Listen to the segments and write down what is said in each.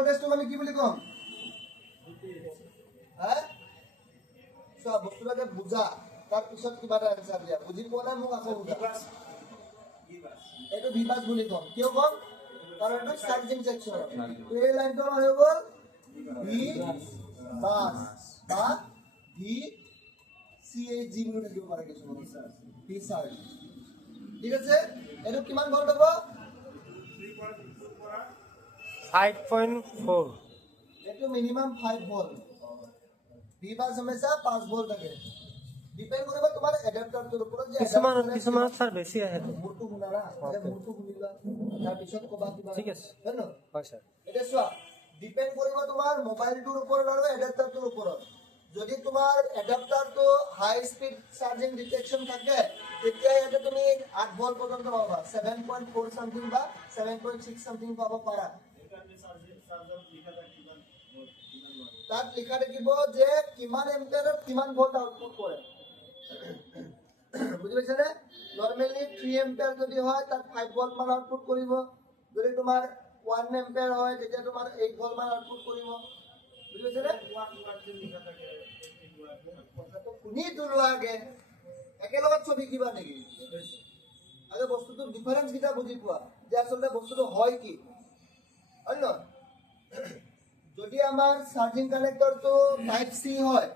ভোল্টেজটো আমি কি বুলি কম হ্যাঁ সব বস্তুটাকে বুঝা তাৰ পিছত কিবা এটা আনসাৰ দিয়া বুঝি পোৱা নাই মোক আকৌ বুঝা এইটো ভিবাস বুলি কম কিয় কম কাৰণ এইটো চাৰ্জিং সেকশন এই লাইনটো হৈ গ'ল ভি বাস বা ভি সি এ জি বুলি লিখিব পাৰে কিছুমান ভি চাৰ্জ ঠিক আছে এইটো কিমান ভোল্ট হ'ব 5.4 এইটো মিনিমাম 5 ভোল্ট ভি বাস হমেশা 5 ভোল্ট থাকে ডিপেন্ড কৰিব তোমাৰ এডাপ্টাৰটোৰ ওপৰত যে কিছুমান স্যাৰ বেশি আহে তো মোৰটো শুনালা যে মোৰটো শুনিলা তাৰ পিছত কবা কিবা ঠিক আছে হয় ন হয় স্যাৰ এটা চোৱা ডিপেন্ড কৰিব তোমাৰ মোবাইলটোৰ ওপৰত আৰু এডাপ্টাৰটোৰ ওপৰত যদি তোমাৰ এডাপ্টাৰটো হাই স্পীড চাৰ্জিং ডিটেকশন থাকে তেতিয়া ইয়াতে তুমি 8 ভোল্ট পৰ্যন্ত পাবা 7.4 সামথিং বা 7.6 সামথিং পাব পাৰা তাত লিখা থাকিব যে কিমান এম্পিয়াৰত কিমান ভোল্ট আউটপুট কৰে বুজি পাইছানে নৰমালি 3 এম্পিয়াৰ যদি হয় তাত 5 ভোল্ট মান আউটপুট কৰিব যদি তোমাৰ 1 এম্পিয়াৰ হয় তেতিয়া তোমাৰ 8 ভোল্ট মান আউটপুট কৰিব বুজি পাইছানে কথাটো শুনি দুলুৱাগে একেলগত ছবি কিবা নেকি আগে বস্তুটোৰ ডিফাৰেন্স কিটা বুজি পোৱা যে আসলে বস্তুটো হয় কি অন্য যদি আমাৰ চাৰ্জিং কানেক্টৰটো টাইপ সি হয়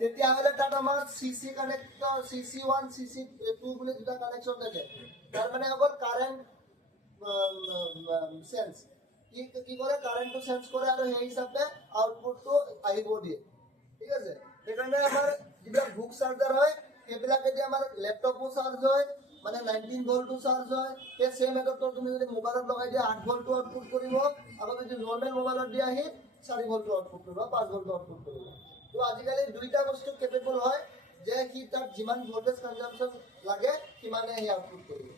তেতিয়াহ'লে তাত আমাৰ সিসি কানেক্টৰ সিসি1 সিসি2 বুলি দুটা কানেকশন থাকে তাৰ মানে অকল কাৰেন্ট সেন্স কি কৰে কাৰেন্টটো সেন্স কৰে আৰু সেই হিচাপে আউটপুটটো আহিব দিয়ে ঠিক আছে সেইকাৰণে আমাৰ যিবিলাক বুক চাৰ্জাৰ হয় সেইবিলাকে যে আমাৰ ল্যাপটপও চাৰ্জ হয় মানে 19 ভোল্টটো চাৰ্জ হয় সেই সেম এডাপ্টাৰ তুমি যদি মোবাইলত লগাই দিয়া 8 ভোল্টটো আউটপুট কৰিব আৰু যদি নৰমাল মোবাইলত দিয়া আহি 4 ভোল্টটো আউটপুট কৰিব 5 ভোল্টটো আউটপুট কৰিব তো আজিকালি দুইটা বস্তু কেপেবল হয় যে কি তাত যিমান ভোল্টেজ কনজাম্পশন লাগে সিমানে হি আউটপুট কৰিব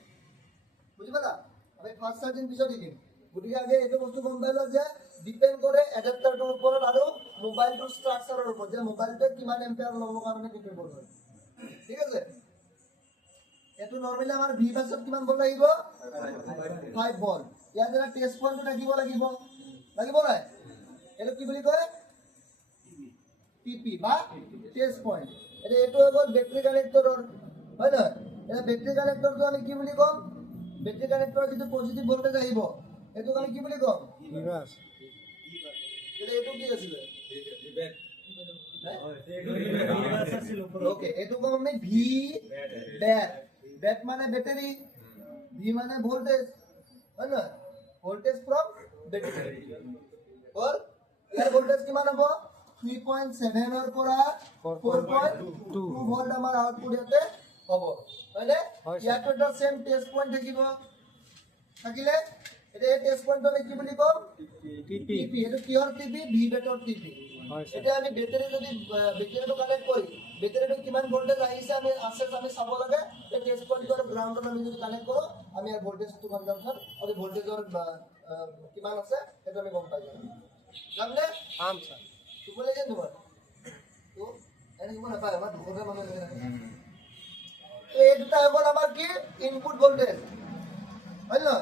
বুজি পালা আমি ফাস্ট চার্জিং পিছত দিম গতিকে আগে এইটো বস্তু গম পাইলো যে ডিপেন্ড কৰে এডাপ্টাৰটোৰ ওপৰত আৰু মোবাইলটোৰ ষ্ট্ৰাকচাৰৰ ওপৰত যে মোবাইলটো কিমান এম্পিয়াৰ ল'ব কাৰণে কেপেবল হয় ঠিক আছে এটো নৰমালি আমাৰ ভি বাসত কিমান ভোল্ট লাগিব 5 ভোল্ট ইয়াৰ দ্বাৰা টেষ্ট পইণ্টটো থাকিব লাগিব নাই এটো কি বুলি কয় টিপি বা টেষ্ট পয়েন্ট এটা এটো হল ব্যাটারি কানেক্টৰৰ হয় না এটা ব্যাটাৰি কানেক্টৰটো আমি কি বুলি কম ব্যাটাৰি কানেক্টৰৰ যেটো পজিটিভ ভোল্টেজ আহিব এটো আমি কি বুলি কম বিবাস এটা এটো কি আছিল ওকে এটো কম আমি ভি ব্যাট মানে ব্যাটারি ভি মানে ভোল্টেজ হয় না ভোল্টেজ ফ্রম ব্যাটারি और ইয়াৰ ভোল্টেজ কিমান হ'ব 3.7 ৰ পৰা 4.2 ভোল্ট আমাৰ আউটপুট ইয়াতে হ'ব হয়নে ইয়াতে এটা সেম টেষ্ট পয়েন্ট থাকিলে এটা এই টেষ্ট পয়েন্ট আমি কি বুলি কম টিপি এটা কিহৰ টিপি ভি বেটৰ টিপি এটা আমি বেটাৰি যদি বেটাৰিটো কানেক্ট কৰি বেটাৰিটো কিমান ভোল্টেজ আহিছে আমি চাব লাগে এই টেষ্ট পয়েন্টৰ গ্ৰাউণ্ডত আমি যদি কানেক্ট কৰো আমি ইয়াৰ ভোল্টেজটো কনজাম্পশন আৰু ভোল্টেজৰ কিমান আছে এটা আমি গম পাই যাম জানলে আম স্যার তুই বলে যে তোমার তো এনে কি মনে পায় আমার দুটো মানে তো এই দুটা হল আমার কি ইনপুট ভোল্টেজ হয় না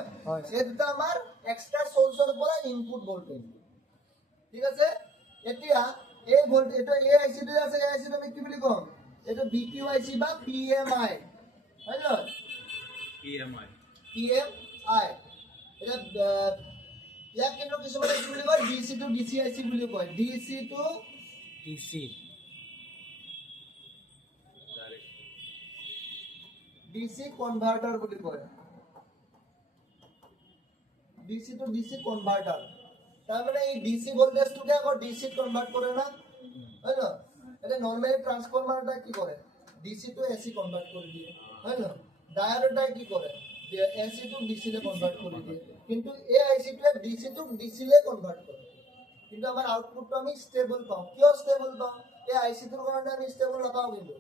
এই দুটা আমার এক্সট্রা সোর্সের উপর ইনপুট ভোল্টেজ ঠিক আছে এতিয়া এই ভোল্টেজ এটা এই আইসি আছে এই আইসি আমি কি বলি কম এটা বিকিউআইসি বা পিএমআই হয় না পিএমআই এটা ইয়াক কিন্তু কিছুমানে কি বুলি কয় ডিসি টু ডিসিআইসি বুলি কয় DC two DC DC converter বুলি কয় ডিসি টু ডিসি কনভার্টার তার মানে এই ডিসি ভোল্টেজটোকে আকৌ ডিসি কনভার্ট কৰে না হয় না এটা নরমালি ট্রান্সফরমারটা কি করে ডিসি টু এসি কনভার্ট করে দিয়ে হয় না ডায়োডটা কি করে এসি টু ডিসি লে কনভার্ট করে দিয়ে কিন্তু এই আইসিটা ডিসি টু ডিসি লে কনভার্ট করে কিন্তু আমার আউটপুটটো আমি স্টেবল পাও কিয় স্টেবল পাও এই আইসিটোৰ কাৰণে আমি স্টেবল নাপাও কিন্তু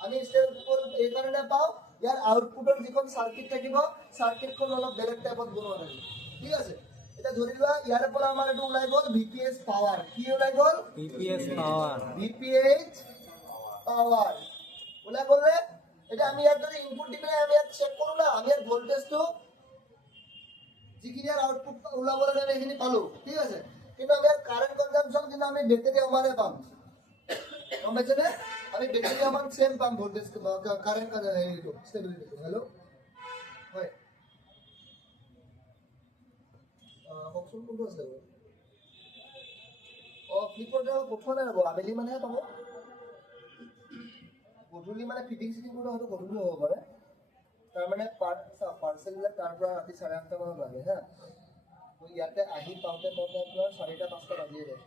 আমি স্টেবল এই কাৰণে পাও ইয়াৰ আউটপুটৰ যিখন সাৰ্কিট থাকিব সাৰ্কিটখন অলপ বেলেগ টাইপত বনোৱা থাকিব ঠিক আছে এটা ধৰি লোৱা ইয়াৰ পৰা আমাৰ এটো ওলাই গ'ল ভিপিএস পাৱাৰ কি ওলাই গ'ল ভিপিএস পাওয়াৰ ভিপিএস পাৱাৰ ওলাই গ'লে এটা আমি ইয়াৰ যদি ইনপুট দি পেলাই আমি ইয়াত চেক কৰো না আমি ইয়াৰ ভোল্টেজটো যিখিনি আউটপুট ওলাব লাগে আমি এখিনি পালো ঠিক আছে কিন্তু আমি কারেন্ট কনজাম্পশন কিন্তু আমি বেটারি আমারে পাম গম পাইছেনে আমি বেটারি আমার সেম পাম ভোল্টেজ কারেন্ট হেৰিটো ষ্টেবিলিটি হেল্ল' হয় কওকচোন কোনটো আছে ফ্লিপকাৰ্টৰ পঠোৱা নাই ৰ'ব আবেলি মানেহে পাব গধূলি মানে ফিটিং চিটিং কৰোঁ হয়তো গধূলি হ'ব পাৰে তাৰমানে পাৰ্চেলবিলাক তাৰ পৰা ৰাতি 8:30 মানত লাগে হা মই ইয়াতে আহি পাওঁতে আপোনাৰ 4টা 5টা বাজিয়ে যায়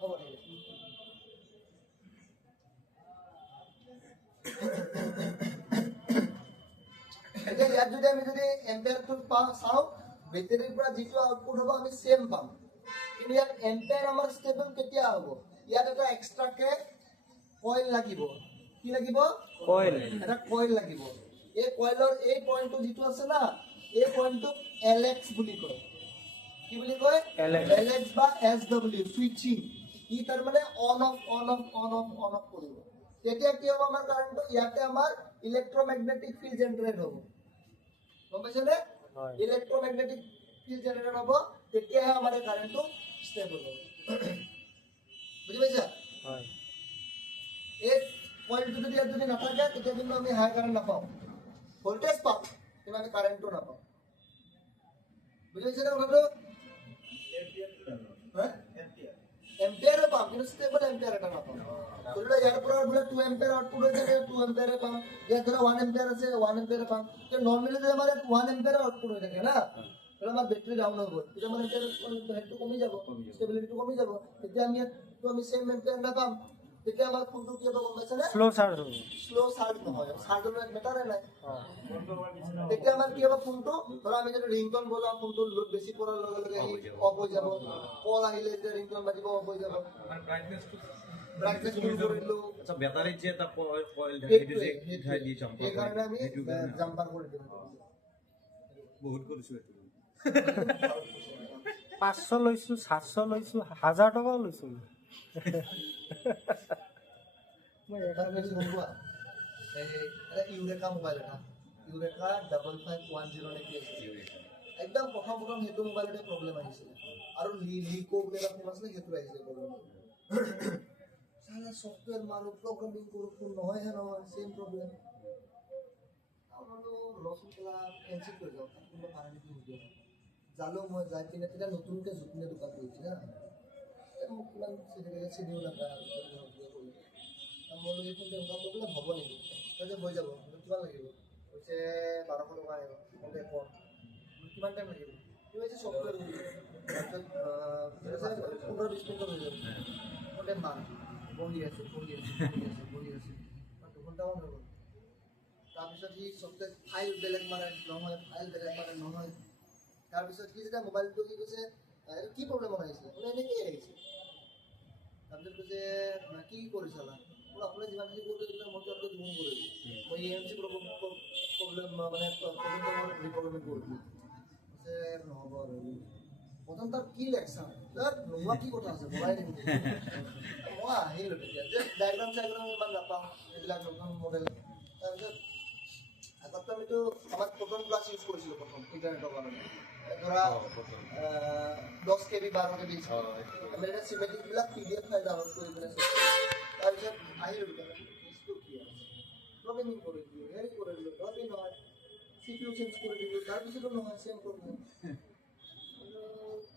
হ'ব ঠিক আছে এতিয়া ইয়াত যদি আমি যদি এম্পিয়াৰটো চাওঁ বেটাৰীৰ পৰা যিটো আউটপুট হ'ব আমি সেম পাম কিন্তু ইয়াত এম্পিয়াৰ আমাৰ ষ্টেবল কেতিয়া হ'ব ইয়াত এটা এক্সট্ৰাকে কইল লাগিব কি লাগিব কইল এটা কইল লাগিব এই কইলৰ এই পইণ্টটো যিটো আছে না এই পইণ্টটো LX বুলি কয় কি বুলি কয় LX বা SW সুইচিং ই তাৰ মানে অন অফ কৰিব তেতিয়া কি হ'ব আমাৰ কাৰেণ্টটো ইয়াতে আমাৰ ইলেক্ট্ৰমেগনেটিক ফিল্ড জেনাৰেট হ'ব গম পাইছেনে ইলেক্ট্ৰমেগনেটিক ফিল্ড জেনাৰেট হ'ব তেতিয়াহে আমাৰ কাৰেণ্টটো ষ্টেবল হ'ব বুজি পাইছা হয় এই কইলটো যদি ইয়াত যদি নাথাকে তেতিয়া কিন্তু আমি হাই কাৰেণ্ট নাপাওঁ ভোল্টেজ পাম কিন্তু আমি কাৰেণ্টটো নাপাওঁ বুজি পাইছেনে কথাটো এম্পিয়াৰ পাম কিন্তু ষ্টেবল এম্পিয়াৰ এটা নাপাম ধৰি লোৱা ইয়াৰ পৰা বোলে 2 এম্পিয়াৰ আউটপুট হৈ থাকে 2 এম্পিয়াৰ পাম ইয়াত ধৰা 1 এম্পিয়াৰ আছে 1 এম্পিয়াৰ পাম কিন্তু নৰ্মেলি যদি আমাৰ 1 এম্পিয়াৰ আউটপুট হৈ থাকে না ধৰা আমাৰ বেটাৰী ডাউন হৈ গ'ল তেতিয়া আমাৰ হেডটো কমি যাব ষ্টেবিলিটিটো কমি যাব তেতিয়া আমি ইয়াত আমি সেম এম্পিয়াৰ নাপাম তেতিয়া আমাৰ ফোনটো কি হ'ব গম পাইছানে স্লো চাৰ্জ হ'ব স্লো চাৰ্জ নহয় চাৰ্জৰ মেটাৰে নাই তেতিয়া আমাৰ কি হ'ব ফোনটো ধৰা আমি যদি ৰিংটন বজাওঁ ফোনটো লোড বেছি পৰাৰ লগে লগে অফ হৈ যাব কল আহিলে যে ৰিংটন বাজিব অফ হৈ যাব ব্ৰাইটনেছ ফুল কৰি দিলোঁ আচ্ছা বেটাৰীত যে এটা কইল থাকে সেইটো যে উঠাই দি জাম্পাৰ সেইকাৰণে আমি জাম্পাৰ কৰি দিওঁ বহুত কৰিছো এইটো 500 লৈছো 700 লৈছো 1000 টকাও লৈছো মই এটা বেছি গম এটা ইউৰেকা মোবাইল এটা ইউৰেকা 5510 নে কি আছে একদম প্ৰথম সেইটো মোবাইলতে প্ৰব্লেম আহিছিল আৰু লিকো বুলি এটা ফোন আছিলে সেইটো আহিছিল প্ৰব্লেম সাৰা সফটওয়্যাৰ মাৰো প্ৰোগ্ৰামিং কৰো ফোন নহয় হে নহয় সেম প্ৰবলেম আমাৰো লছলা কেনসেল কৰি যাও কোনো পাৰানি কি হৈ জালো মই যাই কিনে তেতিয়া নতুনকে জুকনে দোকান কৰিছে হা মোক কিমান চিডিউল লাগা মই এই ফোন তেনেকুৱা প্ৰব্লেম হ'ব নেকি যে হৈ যাব কিমান লাগিব কৈছে 1200 টকা আহিব ওকে ফোন কিমান টাইম লাগিব কি হৈছে সফটওয়্যার তাৰপিছত 15-20 মিনিট হৈ যাব ওকে মান বহি আছে দুঘণ্টামান হৈ গ'ল তাৰপিছত সি সফটওয়্যাৰ ফাইল বেলেগ মাৰে নহয় তাৰপিছত সি যেতিয়া মোবাইলটো কি কৈছে এইটো কি প্ৰব্লেম আহিছিলে বোলে এনেকৈ আহিছে তাৰপিছত কৈছে কি কৰিছালা বোলে আপুনি যিমানখিনি কৰিলে মইতো আপোনাক যিমান কৰিলোঁ মই EMC প্ৰব্লেম মানে ৰিকভাৰমেণ্ট কৰিলোঁ কৈছে নহ'ব আৰু প্ৰথম তাৰ কি লেকচাৰ নোহোৱা কি কথা আছে বলাই দিম মই আহিলোঁ তেতিয়া যে ডায়েগ্ৰাম ইমান নাপাওঁ এইবিলাক নতুন মডেল তাৰপিছত আগততো আমিতো আমাৰ প্ৰথম ক্লাছ ইউজ কৰিছিলোঁ প্ৰথম ইণ্টাৰনেটৰ কাৰণে ধৰা 10 KB 12 KB আমি এটা চিমেটিকবিলাক PDF ফাইল ডাউনলোড কৰি পিনে তাৰপিছত আহিলোঁ প্ৰগ্ৰেমিং কৰি দিলোঁ হেৰি কৰি দিলোঁ তথাপি নহয় CPU চেঞ্জ কৰি দিলোঁ তাৰপিছতো নহয় চেম প্ৰব্লেম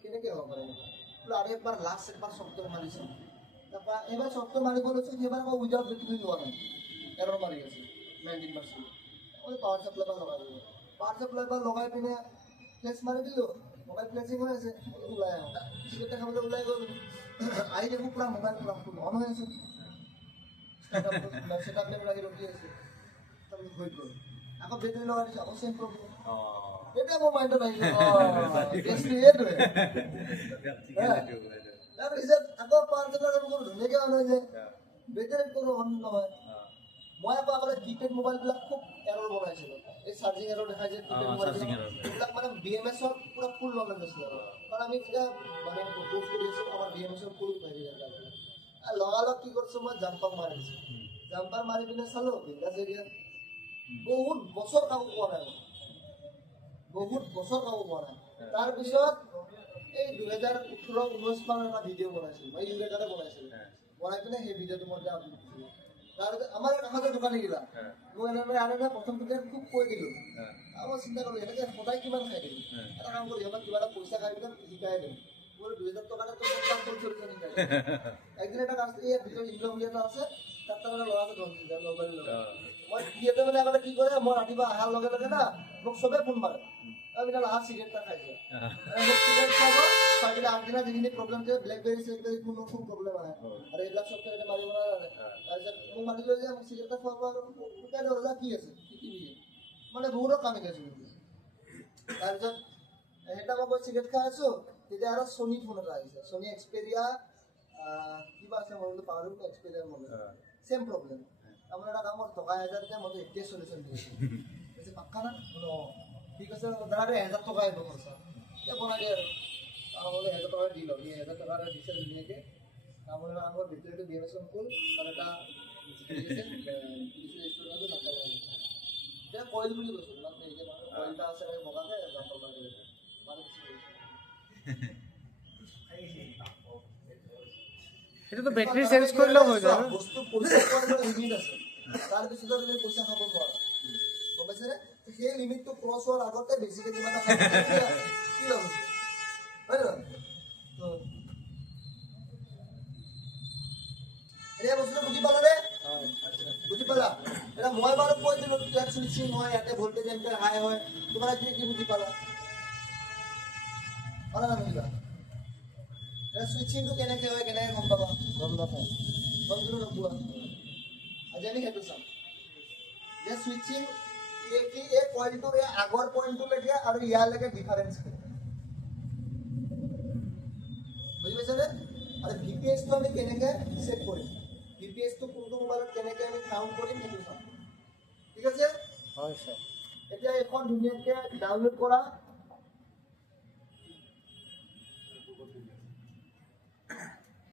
কেনেকৈ হ'ব পাৰে বোলো আৰু একবাৰ লাষ্ট একবাৰ ছফ্টৱেৰ মাৰিছোঁ তাৰপৰা এইবাৰ ছফ্টৱেৰ মাৰিব লৈছোঁ সেইবাৰ আকৌ উইদাউট বেটাৰী লোৱা নাই এৰৰ মাৰি আছে 19%। মই পাৱাৰ চাপ্লাই পৰা লগাই দিলোঁ পাৱাৰ চাপ্লাই পৰা লগাই পিনে ফ্লেছ মাৰি দিলোঁ মোবাইল ফ্লেছিং হৈ আছে ওলাই আহোঁ চিগেট খাবলৈ ওলাই গ'লোঁ আহি দেখোঁ পূৰা মোবাইল পূৰা ফুল অন হৈ আছে ছেটআপ মেমু লাগি ৰখি আছে তাৰপিছত হৈ গ'ল আকৌ বেটাৰী লগাই দিছোঁ আকৌ চেম প্ৰব্লেম এটা মোৰ মাইণ্ডত আহিছে এইটোৱে তাৰপিছত আকৌ পাৱাৰ চাপ্লাই ধুনীয়াকৈ অন হৈ যায় বেটাৰীত কোনো অন নহয় মই আকৌ আগতে কিপেড মোবাইলবিলাক খুব এৰৰ বনাইছিলোঁ এই চাৰ্জিং এৰৰ দেখাই যে কিপেড মোবাইলবিলাক এইবিলাক মানে BMS-ৰ পূৰা ফুল নলেজ আছিলে কাৰণ আমি যেতিয়া মানে কোৰ্চ কৰি আছিলোঁ আমাৰ BMS-ৰ ফুল হেৰি লগালগ কি কৰিছোঁ মই জাম্পাৰ মাৰি দিছোঁ জাম্পাৰ মাৰি পিনে চালোঁ বিন্দাছ এৰিয়া বহুত বছৰ কাম পোৱা নাই বহুত বছৰ কাম পোৱা নাই তাৰপিছত এই 2018-19 মানৰ এটা ভিডিঅ' বনাইছিলোঁ মই ইউটিউবতে বনাইছিলোঁ বনাই পিনে সেই ভিডিঅ'টো মই আপলোড দিছিলোঁ তাৰপিছত আমাৰ কাষতে দোকানীগিলা মই এনেদৰে আনে প্ৰথমটোতে খুব কৈ দিলোঁ মই চিন্তা কৰিলোঁ এনেকৈ সদায় কিমান খাই দিলোঁ এটা কাম কৰি আমাক কিবা এটা পইচা খাই পিনে শিকাই দিম মোৰ 2000 টকাতে তো কাম কৰি চলিছে শিকাই একদিন এটা কাষ্ট এই ভিডিঅ' ইনকাম বুলি এটা আছে তাত তাৰমানে ল'ৰা আছে মই সিহঁতে মানে আগতে কি কৰে মই ৰাতিপুৱা অহাৰ লগে লগে না মোক চবেই ফোন মাৰে এইবিলাক লাষ্ট চিগাৰেট এটা খাইছে মোক চিগাৰেট খাব খাই পেলাই আগদিনা যিখিনি প্ৰব্লেম দিয়ে ব্লেকবেৰী চেকবেৰী কোনো খুব প্ৰব্লেম আহে আৰু এইবিলাক চব টেবলেট মাৰিব নালাগে তাৰপিছত মোক মাতি লৈ যায় মোক চিগাৰেট এটা খোৱাব আৰু শিকাই দিওঁ কি আছে শিকিবি মানে বহুতো কাম শিকাইছোঁ তাৰপিছত সেইটা মই চিগাৰেট খাই আছোঁ তেতিয়া আৰু ছনী ফোন এটা আহিছে ছনী এক্সপেৰিয়া কিবা আছে মইতো পাহৰিলোঁ এক্সপেৰিয়াৰ মনে চেম প্ৰব্লেম আপোনাৰ এটা কামত টকা 1000 দিয়ে মইতো এতিয়াই চলিউশ্যন দিছোঁ কৈছে পাক্কা না ঠিক আছে দাদা 1000 টকা আহিব খৰচা এতিয়া বনাই দিয়ে আৰু বোলে 1000 টকা দি লওঁ 1000 টকা দিছে ধুনীয়াকৈ আমাৰ আগৰ ভিতৰতে বিয়েৰেশ্যন ফুল আৰু এটা এতিয়া কইল বুলি কৈছোঁ ইমান হেৰিকৈ কইল এটা আছে বগাকৈ জাম্পল মাৰি মানে এইটোতো বেটাৰী চেঞ্জ কৰিলেও হৈ যায় বস্তু পইচা পোৱাৰ লিমিট আছে তাৰপিছতো তুমি পইচা খাব নোৱাৰা গম পাইছেনে সেই লিমিটটো ক্ৰছ হোৱাৰ আগতে বেছিকৈ কিবা এটা কি লাভ হয় নহয় এই বস্তুটো বুজি পালানে বুজি পালা এটা মই বাৰু কৈ দিলোঁ ইয়াত চুইচিং হয় ইয়াতে ভল্টেজ এম্পিয়াৰ হাই হয় তোমাৰ কি বুজি পালা পালা না বুজিলা চুইচিংটো কেনেকৈ হয় কেনেকৈ গম পাবা গম নাপায় গমটো নোপোৱা আজি আমি সেইটো চাম যে চুইচিং কি এই কইলটোৰ এই আগৰ পইণ্টটোলৈকে আৰু ইয়ালৈকে ডিফাৰেঞ্চ বুজি পাইছেনে আৰু ভিপিএছটো আমি কেনেকৈ চেট কৰিম ভিপিএছটো কোনটো মোবাইলত কেনেকৈ আমি কাউণ্ট কৰিম সেইটো চাম ঠিক আছে হয় ছাৰ এতিয়া এখন ধুনীয়াকৈ ডাউনলোড কৰা